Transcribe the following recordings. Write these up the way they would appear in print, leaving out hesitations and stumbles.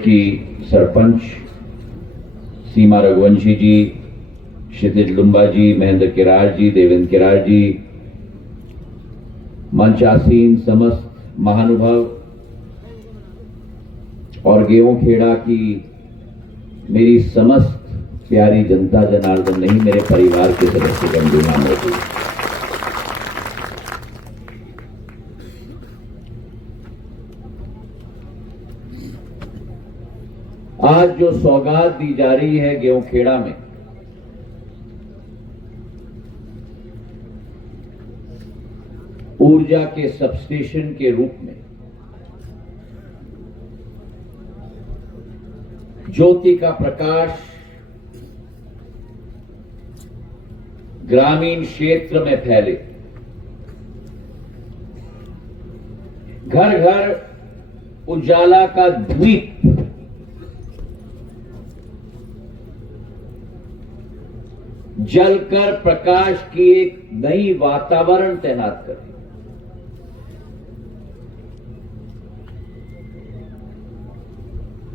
की सरपंच सीमा रघुवंशी जी, क्षितिज लुम्बा जी, महेंद्र किरार जी, देवेंद्र किरार जी, मंचासीन समस्त महानुभाव और गेहूंखेड़ा की मेरी समस्त प्यारी जनता जनार्दन नहीं, मेरे परिवार के सदस्य बंधुओं मौजूद। आज जो सौगात दी जा रही है गेहूंखेड़ा में, ऊर्जा के सबस्टेशन के रूप में ज्योति का प्रकाश ग्रामीण क्षेत्र में फैले, घर घर उजाला का द्वीप जलकर प्रकाश की एक नई वातावरण तैनात करे।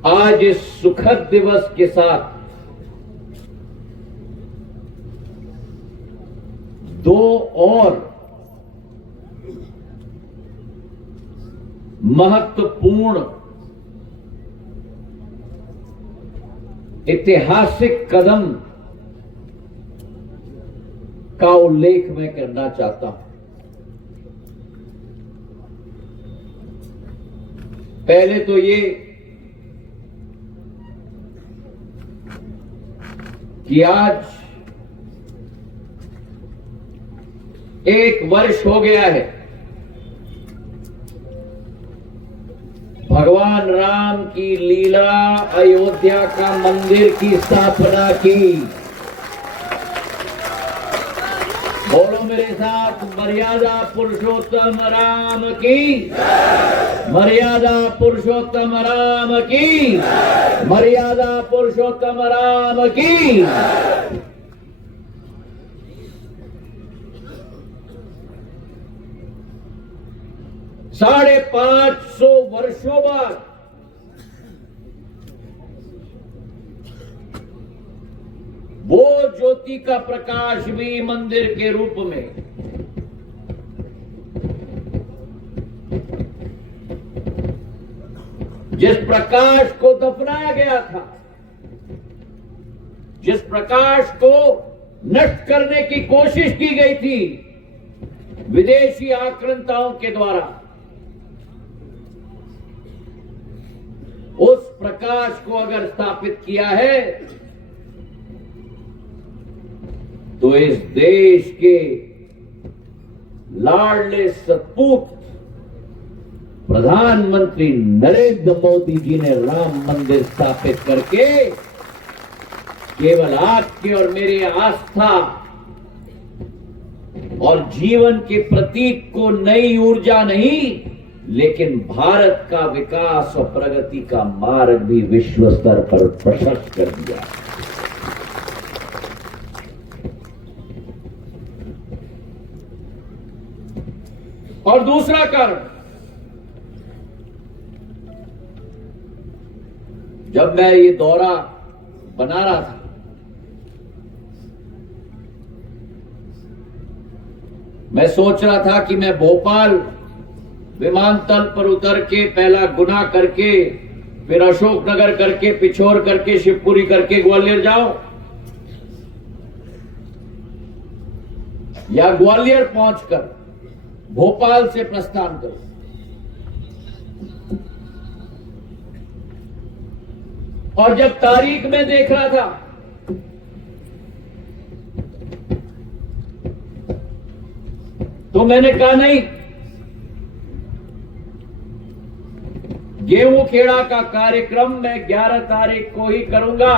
आज इस सुखद दिवस के साथ दो और महत्वपूर्ण ऐतिहासिक कदम का उल्लेख मैं करना चाहता हूं। पहले तो ये कि आज 1 वर्ष हो गया है भगवान राम की लीला अयोध्या का मंदिर की स्थापना की। बोलो मेरे साथ, मर्यादा पुरुषोत्तम राम की, मर्यादा पुरुषोत्तम राम की, मर्यादा पुरुषोत्तम राम की। 550 वर्षों बाद वो ज्योति का प्रकाश भी मंदिर के रूप में जिस प्रकाश को दफनाया गया था, जिस प्रकाश को नष्ट करने की कोशिश की गई थी विदेशी आक्रांताओं के द्वारा, उस प्रकाश को अगर स्थापित किया है तो इस देश के लाडले सपूत प्रधानमंत्री नरेंद्र मोदी जी ने राम मंदिर स्थापित करके केवल आपके और मेरी आस्था और जीवन के प्रतीक को नई ऊर्जा नहीं, लेकिन भारत का विकास और प्रगति का मार्ग भी विश्व स्तर पर प्रशस्त कर दिया। और दूसरा कारण, जब मैं ये दौरा बना रहा था मैं सोच रहा था कि मैं भोपाल विमानतल पर उतर के पहला गुना करके फिर अशोकनगर करके पिछोर करके शिवपुरी करके ग्वालियर जाऊं, या ग्वालियर पहुंचकर भोपाल से प्रस्थान करूं। और जब तारीख में देख रहा था तो मैंने कहा नहीं, गेहूंखेड़ा का कार्यक्रम मैं 11 तारीख को ही करूंगा।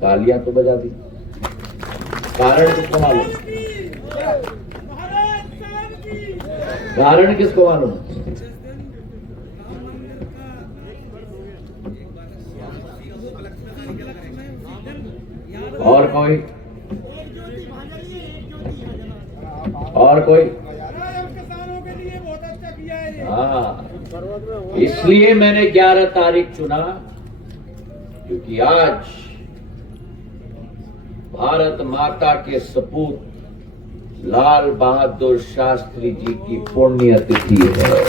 तालियां तो बजा दी। कारण किसको मालूम? कारण किसको मालूम? और कोई? और कोई? हाँ, इसलिए मैंने 11 तारीख चुना, क्योंकि आज भारत माता के सपूत लाल बहादुर शास्त्री जी की पुण्यतिथि है।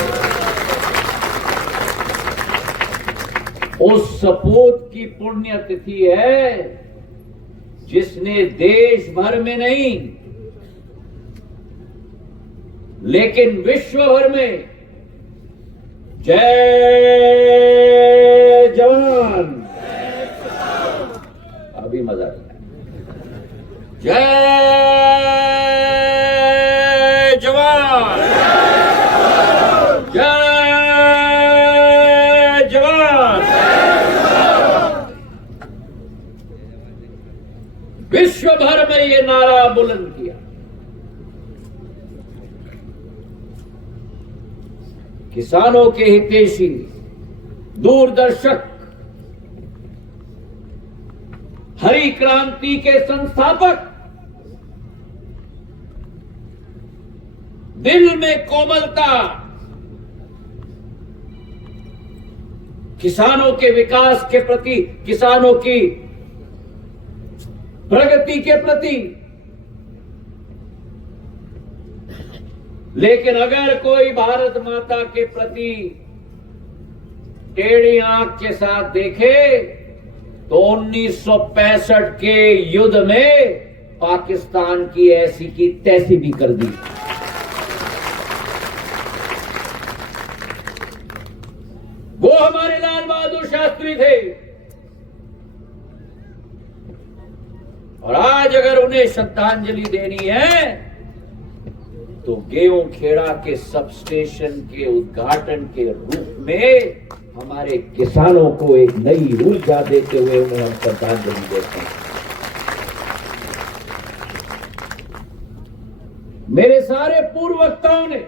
उस सपूत की पुण्यतिथि है जिसने देश भर में नहीं लेकिन विश्व भर में जय जवान, अभी मजा आया, जय जवान, जय जवान, विश्व भर में ये नारा बुलंद किया। किसानों के हितैषी, दूरदर्शक, हरी क्रांति के संस्थापक, दिल में कोमलता, किसानों के विकास के प्रति, किसानों की प्रगति के प्रति। लेकिन अगर कोई भारत माता के प्रति टेढ़ी आंख के साथ देखे तो 1965 के युद्ध में पाकिस्तान की ऐसी की तैसी भी कर दी। वो हमारे लाल बहादुर शास्त्री थे, और आज अगर उन्हें श्रद्धांजलि देनी है तो गेहूं खेड़ा के सब स्टेशन के उद्घाटन के रूप में हमारे किसानों को एक नई ऊर्जा देते हुए उन्हें हम श्रद्धांजलि देते हैं। मेरे सारे पूर्व वक्ताओं ने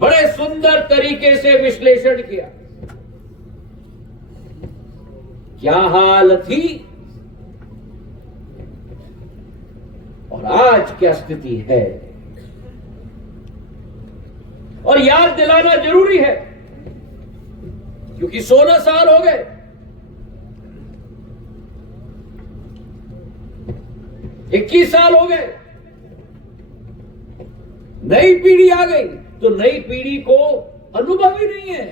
बड़े सुंदर तरीके से विश्लेषण किया। क्या हाल थी और आज क्या स्थिति है, और याद दिलाना जरूरी है क्योंकि 16 साल हो गए। 21 साल हो गए, नई पीढ़ी आ गई, तो नई पीढ़ी को अनुभव ही नहीं है।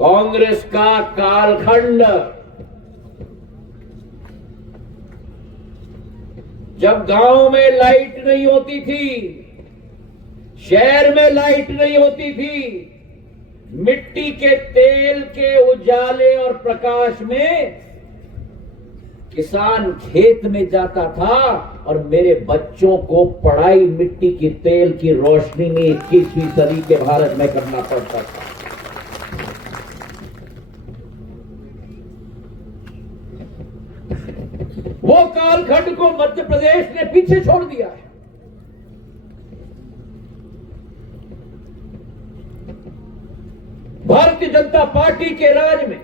कांग्रेस का कालखंड, जब गांव में लाइट नहीं होती थी, शहर में लाइट नहीं होती थी, मिट्टी के तेल के उजाले और प्रकाश में किसान खेत में जाता था और मेरे बच्चों को पढ़ाई मिट्टी की तेल की रोशनी में 21वीं सदी के भारत में करना पड़ता था। वो कालखंड को मध्य प्रदेश ने पीछे छोड़ दिया है। भारतीय जनता पार्टी के राज में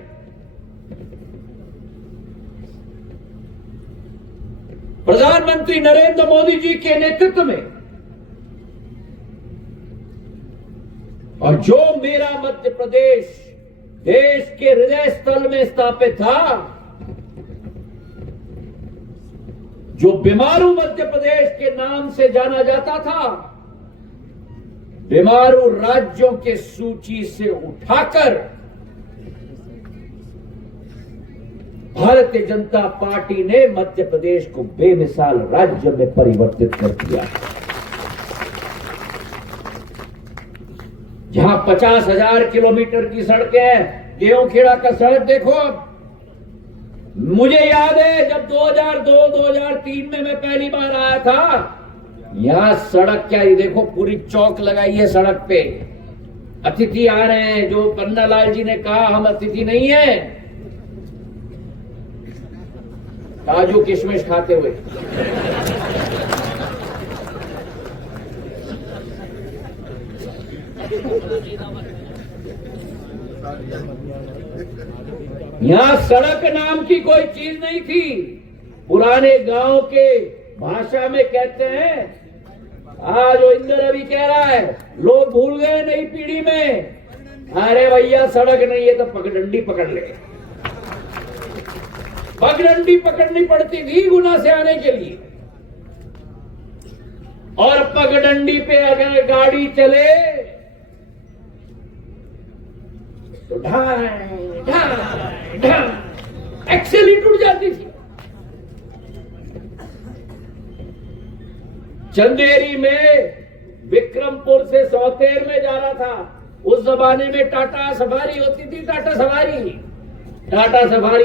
प्रधानमंत्री नरेंद्र मोदी जी के नेतृत्व में, और जो मेरा मध्य प्रदेश देश के हृदय स्थल में स्थापित था, जो बीमारू मध्य प्रदेश के नाम से जाना जाता था, बीमारू राज्यों के सूची से उठाकर भारतीय जनता पार्टी ने मध्य प्रदेश को बेमिसाल राज्य में परिवर्तित कर दिया। जहां 50,000 किलोमीटर की सड़कें हैं, गेहूं खेड़ा का सड़क देखो। मुझे याद है जब 2002-2003 में मैं पहली बार आया था, यहां सड़क क्या, ये देखो पूरी चौक लगाई है सड़क पे। अतिथि आ रहे हैं, जो पन्नालाल जी ने कहा हम अतिथि नहीं है, काजू किशमिश खाते हुए। यहां सड़क नाम की कोई चीज नहीं थी। पुराने गांव के भाषा में कहते हैं, आज जो इंदर अभी कह रहा है, लोग भूल गए नई पीढ़ी में, अरे भैया सड़क नहीं है तो पगडंडी पकड़ ले। पगडंडी पकड़नी पड़ती थी गुना से आने के लिए, और पगडंडी पे अगर गाड़ी चले तो ढाई ढाई ढाई एक्सेल ही टूट जाती थी। चंदेरी में विक्रमपुर से सौतेर में जा रहा था, उस जमाने में टाटा सफारी होती थी, टाटा सफारी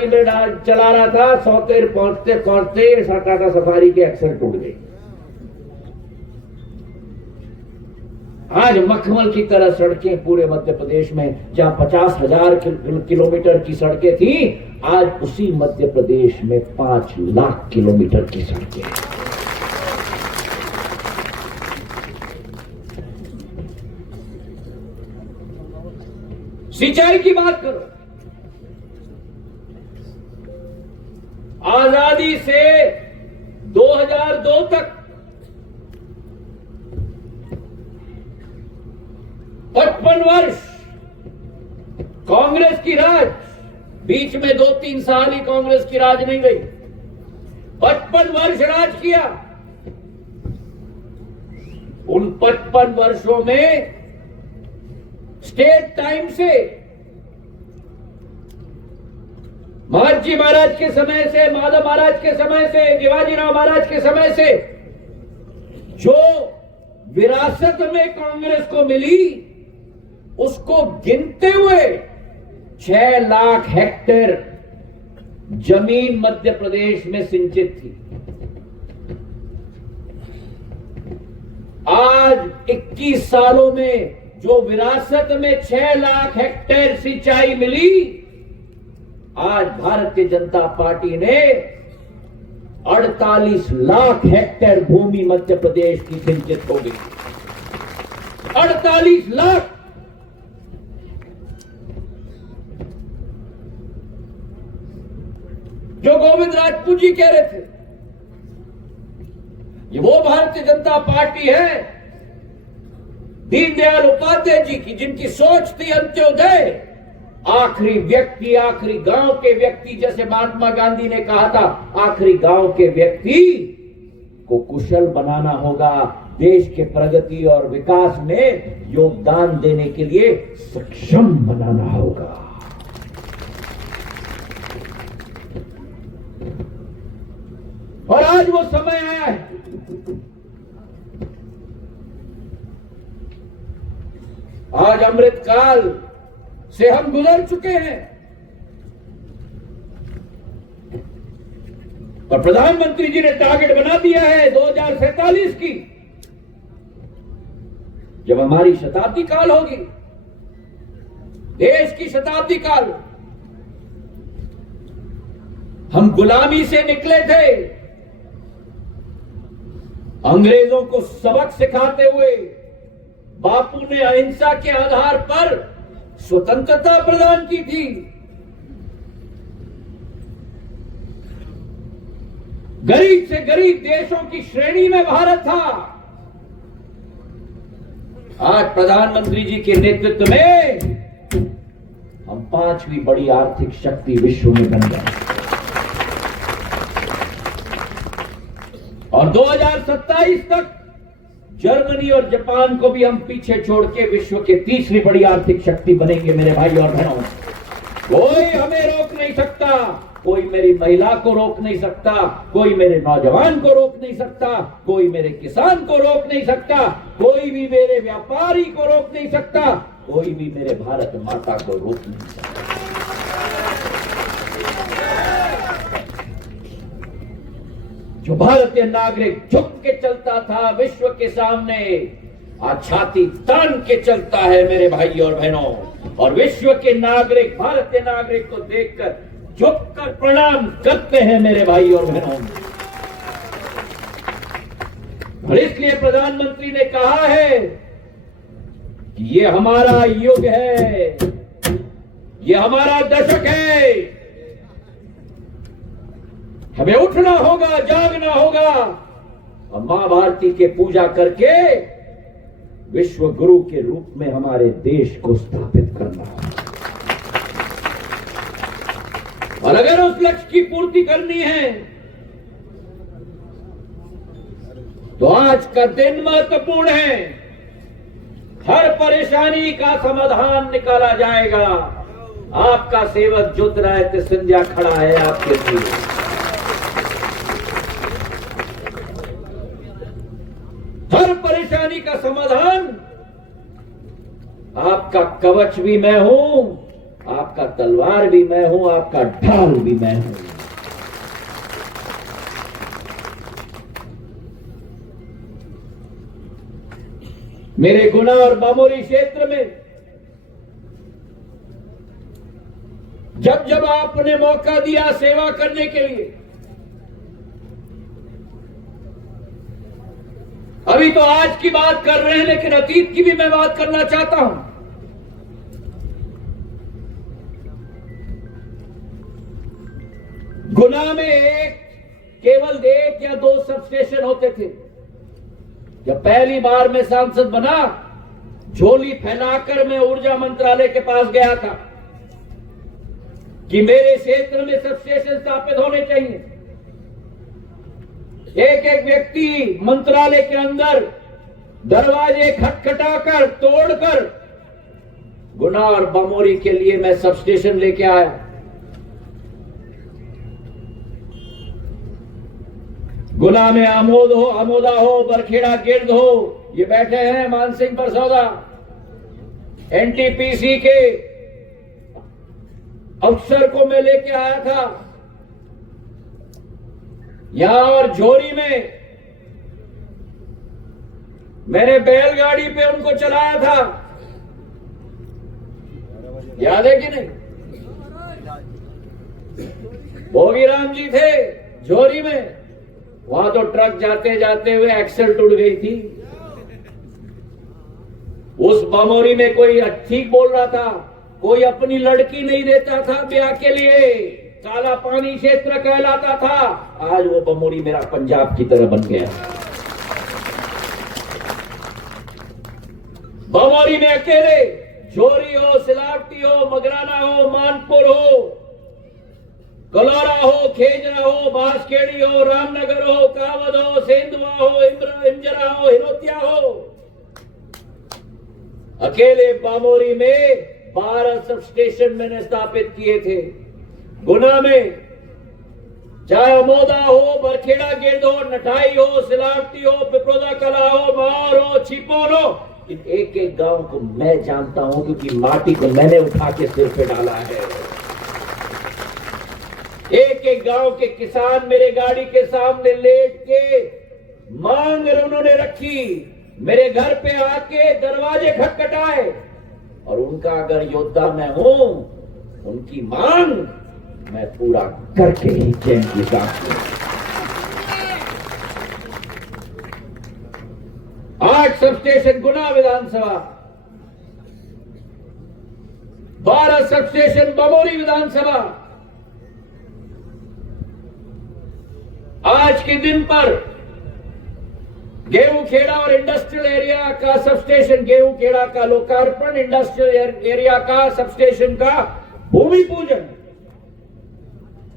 में चला रहा था, सौतेर पहुंचते पहुंचते टाटा सफारी के एक्सेल टूट गई। आज मखमल की तरह सड़कें पूरे मध्य प्रदेश में, जहां 50,000 किलोमीटर की सड़कें थी, आज उसी मध्य प्रदेश में 5 लाख किलोमीटर की सड़कें। सिंचाई की बात करो, आजादी से 2002 तक 55 वर्ष कांग्रेस की राज, बीच में 2-3 साल ही कांग्रेस की राज नहीं गई, 55 वर्ष राज किया। उन 55 वर्षों में स्टेट टाइम से, महाजी महाराज के समय से, माधव महाराज के समय से, शिवाजीराव महाराज के समय से जो विरासत में कांग्रेस को मिली, उसको गिनते हुए 6 लाख हेक्टेयर जमीन मध्य प्रदेश में सिंचित थी। आज 21 सालों में जो विरासत में 6 लाख हेक्टेयर सिंचाई मिली, आज भारतीय जनता पार्टी ने 48 लाख हेक्टेयर भूमि मध्य प्रदेश की सिंचित हो गई। 48 लाख। जो गोविंद राजपूत जी कह रहे थे, ये वो भारतीय जनता पार्टी है दीनदयाल उपाध्याय जी की, जिनकी सोच थी अंत्योदय, आखिरी व्यक्ति, आखिरी गांव के व्यक्ति, जैसे महात्मा गांधी ने कहा था, आखिरी गांव के व्यक्ति को कुशल बनाना होगा, देश के प्रगति और विकास में योगदान देने के लिए सक्षम बनाना होगा। और आज वो समय आया है, आज अमृतकाल से हम गुजर चुके हैं, और प्रधानमंत्री जी ने टारगेट बना दिया है 2047 की, जब हमारी शताब्दी काल होगी, देश की शताब्दी काल। हम गुलामी से निकले थे, अंग्रेजों को सबक सिखाते हुए बापू ने अहिंसा के आधार पर स्वतंत्रता प्रदान की थी। गरीब से गरीब देशों की श्रेणी में भारत था। आज प्रधानमंत्री जी के नेतृत्व में हम 5वीं बड़ी आर्थिक शक्ति विश्व में बन गए, और 2027 तक जर्मनी और जापान को भी हम पीछे छोड़ के विश्व के 3री बड़ी आर्थिक शक्ति बनेंगे। मेरे भाई और बहनों, कोई हमें रोक नहीं सकता, कोई मेरी महिला को रोक नहीं सकता, कोई मेरे नौजवान को रोक नहीं सकता, कोई मेरे किसान को रोक नहीं सकता, कोई भी मेरे व्यापारी को रोक नहीं सकता, कोई भी मेरे भारत माता को रोक नहीं सकता। जो भारतीय नागरिक झुक के चलता था विश्व के सामने, आज छाती तान के चलता है मेरे भाई और बहनों, और विश्व के नागरिक भारतीय नागरिक को देखकर झुककर प्रणाम करते हैं मेरे भाई और बहनों। और इसलिए प्रधानमंत्री ने कहा है कि ये हमारा युग है, ये हमारा दशक है, हमें उठना होगा, जागना होगा और मां भारती के पूजा करके विश्व गुरु के रूप में हमारे देश को स्थापित करना है। और अगर उस लक्ष्य की पूर्ति करनी है तो आज का दिन महत्वपूर्ण है। हर परेशानी का समाधान निकाला जाएगा। आपका सेवक ज्योतिरादित्य सिंधिया खड़ा है आपके लिए। हर परेशानी का समाधान, आपका कवच भी मैं हूं, आपका तलवार भी मैं हूं, आपका ढाल भी मैं हूं। मेरे गुना और बामोरी क्षेत्र में जब जब आपने मौका दिया सेवा करने के लिए, अभी तो आज की बात कर रहे हैं लेकिन अतीत की भी मैं बात करना चाहता हूं। गुना में केवल 1 या 2 सब स्टेशन होते थे। जब पहली बार मैं सांसद बना, झोली फैलाकर मैं ऊर्जा मंत्रालय के पास गया था कि मेरे क्षेत्र में सब स्टेशन स्थापित होने चाहिए। एक एक व्यक्ति मंत्रालय के अंदर दरवाजे खटखटाकर तोड़कर गुना और बामोरी के लिए मैं सब स्टेशन लेके आया। गुना में आमोदा हो, बरखेड़ा गिर्द हो, ये बैठे हैं मानसिंह परसौदा, एनटीपीसी के अफसर को मैं लेके आया था यहां। और झोरी में मैंने बैलगाड़ी पे उनको चलाया था, याद है कि नहीं? भोगीराम जी थे झोरी में, वहां तो ट्रक जाते जाते हुए एक्सल टूट गई थी। उस बामोरी में कोई ठीक बोल रहा था, कोई अपनी लड़की नहीं देता था ब्याह के लिए, काला पानी क्षेत्र कहलाता था। आज वो बामोरी मेरा पंजाब की तरह बन गया। बामोरी में अकेले झोरी हो, सिलावटी हो, मगराना हो, मानपुर हो, कलौरा हो, खेजरा हो, बांसखेड़ी हो, रामनगर हो, कावद हो, सेंधवा हो, इंजरा हो, हिनोतिया हो, अकेले बामोरी में 12 सब स्टेशन मैंने स्थापित किए थे। गुना में चाहे अमोदा हो, बरखेड़ा गिर्द हो, नठाई हो, सिलावटी हो, पिपरोदा कला हो, माहौर हो, छिपोन हो, एक एक गांव को मैं जानता हूं क्योंकि माटी को मैंने उठा के सिर पे डाला है। एक एक गांव के किसान मेरे गाड़ी के सामने लेट के मांग उन्होंने रखी, मेरे घर पे आके दरवाजे खटखटाए और उनका अगर योद्धा मैं हूं, उनकी मांग मैं पूरा करके ही चैन की सांस लूं। 8 सब स्टेशन गुना विधानसभा, 12 सब स्टेशन बामोरी विधानसभा। आज के दिन पर गेहूंखेड़ा और इंडस्ट्रियल एरिया का सब स्टेशन, गेहूंखेड़ा का लोकार्पण, इंडस्ट्रियल एरिया का सब स्टेशन का भूमि पूजन।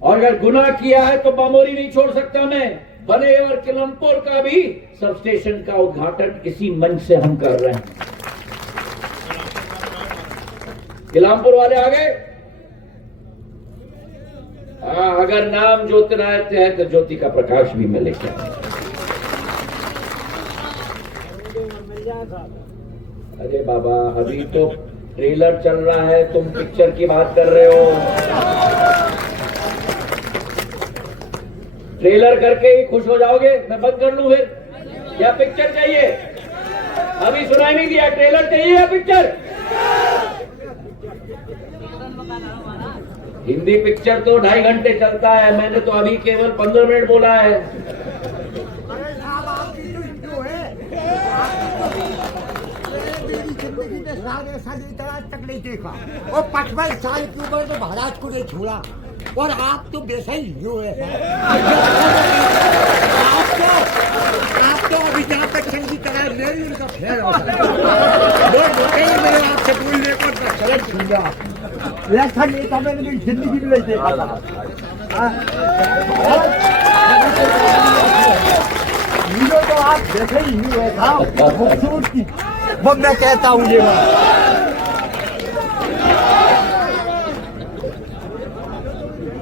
और अगर गुना किया है तो बामोरी नहीं छोड़ सकता मैं। बने और किलमपुर का भी सब स्टेशन का उद्घाटन इसी मंच से हम कर रहे हैं। किलमपुर वाले आ गए? अगर नाम ज्योतिरादित्य है तो ज्योति का प्रकाश भी मैं लेके आया। अरे बाबा, अभी तो ट्रेलर चल रहा है, तुम पिक्चर की बात कर रहे हो। ट्रेलर करके ही खुश हो जाओगे? मैं बंद कर लूं फिर? या पिक्चर चाहिए? अभी सुनाई नहीं दिया, ट्रेलर चाहिए या पिक्चर? हिंदी पिक्चर तो 2.5 घंटे चलता है, मैंने तो अभी केवल 15 मिनट बोला है। तक नहीं देखा और 55 साल की उम्र में महाराज को नहीं छोड़ा। और आप तो वैसा ही हिंदू है। आप तो अभी जहाँ तक संगीत कराए मेरी उनका फेर हो मेरे आपसे बोलने पर चलन सुनगा ऐसा नेता मैंने मेरी जिंदगी में नहीं देखा था। हिंदू तो आप जैसे ही हिंदू है था खूबसूरती वो मैं कहता हूँ ये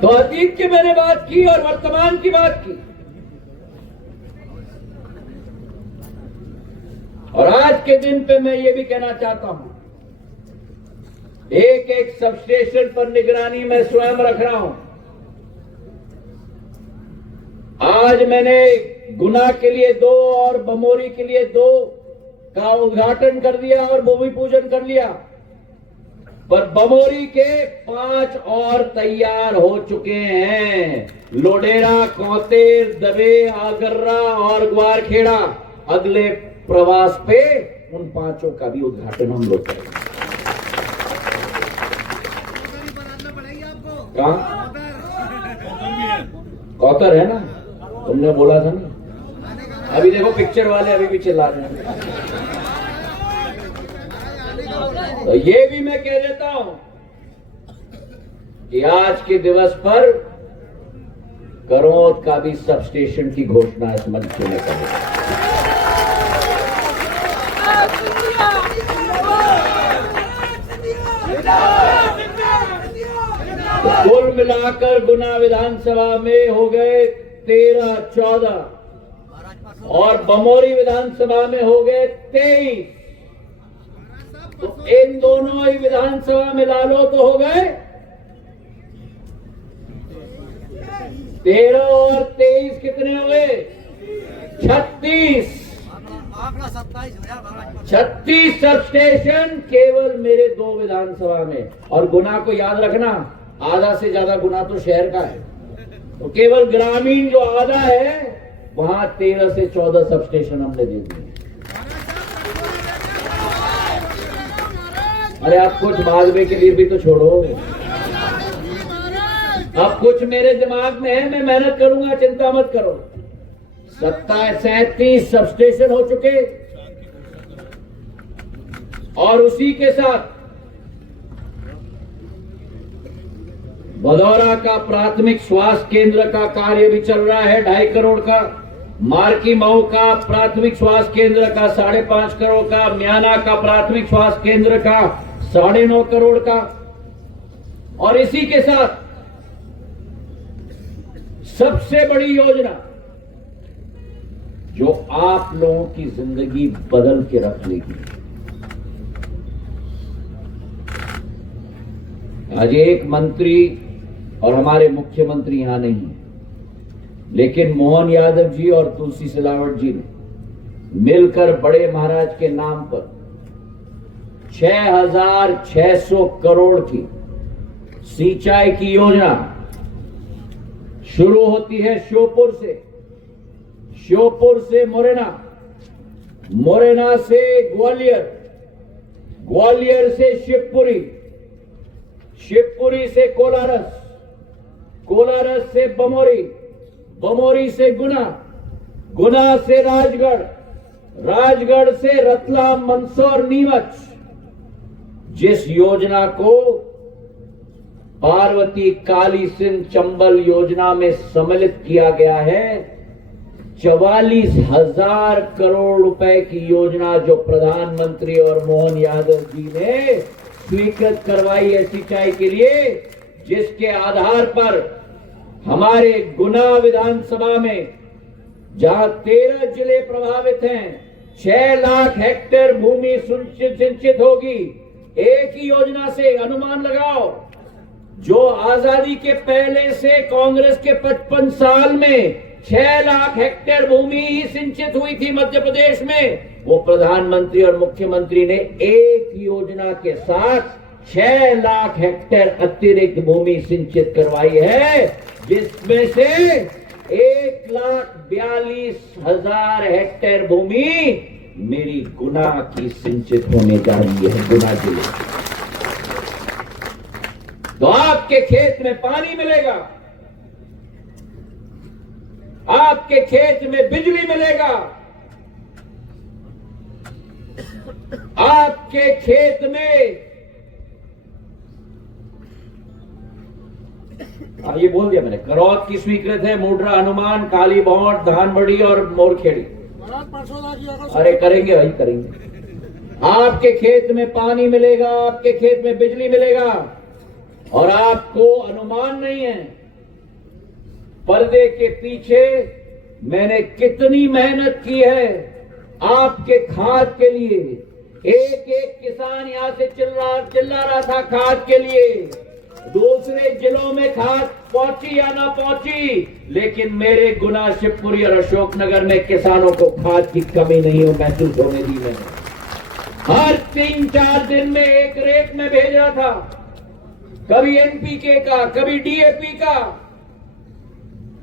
तो अतीत की मैंने बात की और वर्तमान की बात की और आज के दिन पे मैं ये भी कहना चाहता हूं, एक एक सबस्टेशन पर निगरानी मैं स्वयं रख रहा हूं। आज मैंने गुना के लिए 2 और बमोरी के लिए 2 का उद्घाटन कर दिया और भूमि पूजन कर लिया, पर बमोरी के 5 और तैयार हो चुके हैं। लोडेरा, कौतेर, दबे, आगर्रा और ग्वारखेड़ा अगले प्रवास पे उन 5 का भी उद्घाटन हम लोग करेंगे। कहाँ कौतर है ना, तुमने बोला था ना। अभी देखो पिक्चर वाले अभी भी चिल्ला रहे हैं। तो ये भी मैं कह देता हूं कि आज के दिवस पर करौद का भी सब स्टेशन की घोषणा इस मंच में करें। तो कुल मिलाकर गुना विधानसभा में हो गए 13-14 और बमोरी विधानसभा में हो गए 23। तो इन दोनों ही विधानसभा मिला लो तो हो गए 13 और 23 कितने हो गए 36। 36 सब स्टेशन केवल मेरे 2 विधानसभा में। और गुना को याद रखना, आधा से ज्यादा गुना तो शहर का है, तो केवल ग्रामीण जो आधा है वहां 13 से 14 सब स्टेशन हमने दे दिए। अरे अब कुछ भागने के लिए भी तो छोड़ो, अब कुछ मेरे दिमाग में है, मैं मेहनत करूंगा, चिंता मत करो। 37 सब स्टेशन हो चुके और उसी के साथ भदौरा का प्राथमिक स्वास्थ्य केंद्र का कार्य भी चल रहा है 2.5 करोड़ का। मार्की मऊ का प्राथमिक स्वास्थ्य केंद्र का 5.5 करोड़ का। म्याना का प्राथमिक स्वास्थ्य केंद्र का 9.5 करोड़ का। और इसी के साथ सबसे बड़ी योजना जो आप लोगों की जिंदगी बदल के रख लेगी। आज एक मंत्री और हमारे मुख्यमंत्री यहां नहीं है, लेकिन मोहन यादव जी और तुलसी सिलावट जी ने मिलकर बड़े महाराज के नाम पर 6,600 करोड़ की सिंचाई की योजना शुरू होती है श्योपुर से मुरैना, मुरैना से ग्वालियर, ग्वालियर से शिवपुरी, शिवपुरी से कोलारस, कोलारस से बमोरी, बमोरी से गुना, गुना से राजगढ़, राजगढ़ से रतलाम, मंदसौर, नीमच। जिस योजना को पार्वती काली सिंध चंबल योजना में सम्मिलित किया गया है, 44,000 करोड़ रुपए की योजना जो प्रधानमंत्री और मोहन यादव जी ने स्वीकृत करवाई है सिंचाई के लिए, जिसके आधार पर हमारे गुना विधानसभा में जहां 13 जिले प्रभावित हैं, 6 लाख हेक्टेयर भूमि सिंचित होगी। एक ही योजना से अनुमान लगाओ, जो आजादी के पहले से कांग्रेस के 55 साल में 6 लाख हेक्टेयर भूमि ही सिंचित हुई थी मध्य प्रदेश में, वो प्रधानमंत्री और मुख्यमंत्री ने एक योजना के साथ 6 लाख हेक्टेयर अतिरिक्त भूमि सिंचित करवाई है, जिसमें से 1,42,000 हेक्टेयर भूमि मेरी गुना की सिंचित होने जा रही है, गुना जिले। तो आपके खेत में पानी मिलेगा, आपके खेत में बिजली मिलेगा, आपके खेत में ये बोल दिया मैंने, करौत की स्वीकृत है, मोडरा, हनुमान, काली बौंट, धानबड़ी और मोरखेड़ी। अरे करेंगे भाई, करेंगे। आपके खेत में पानी मिलेगा, आपके खेत में बिजली मिलेगा, और आपको अनुमान नहीं है पर्दे के पीछे मैंने कितनी मेहनत की है आपके खाद के लिए। एक एक किसान यहां से चिल्ला रहा था खाद के लिए। दूसरे जिलों में खाद पहुंची या ना पहुंची, लेकिन मेरे गुना, शिवपुरी और अशोकनगर में किसानों को खाद की कमी नहीं हो महसूस होने दी मैंने। हर 3-4 दिन में एक रेक में भेज रहा था, कभी एनपीके का, कभी डीएपी का,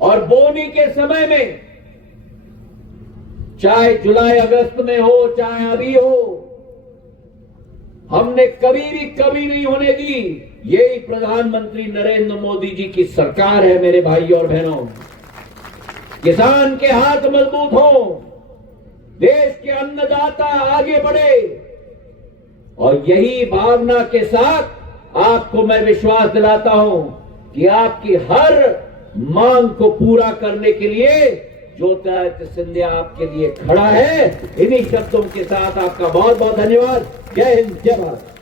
और बोनी के समय में, चाहे जुलाई अगस्त में हो, चाहे अभी हो, हमने कभी भी कमी नहीं होने दी। यही प्रधानमंत्री नरेंद्र मोदी जी की सरकार है मेरे भाई और बहनों। किसान के हाथ मजबूत हो, देश के अन्नदाता आगे बढ़े, और यही भावना के साथ आपको मैं विश्वास दिलाता हूं कि आपकी हर मांग को पूरा करने के लिए ज्योतिरादित्य सिंधिया आपके लिए खड़ा है। इन्हीं शब्दों के साथ आपका बहुत बहुत धन्यवाद। जय हिंद, जय भारत।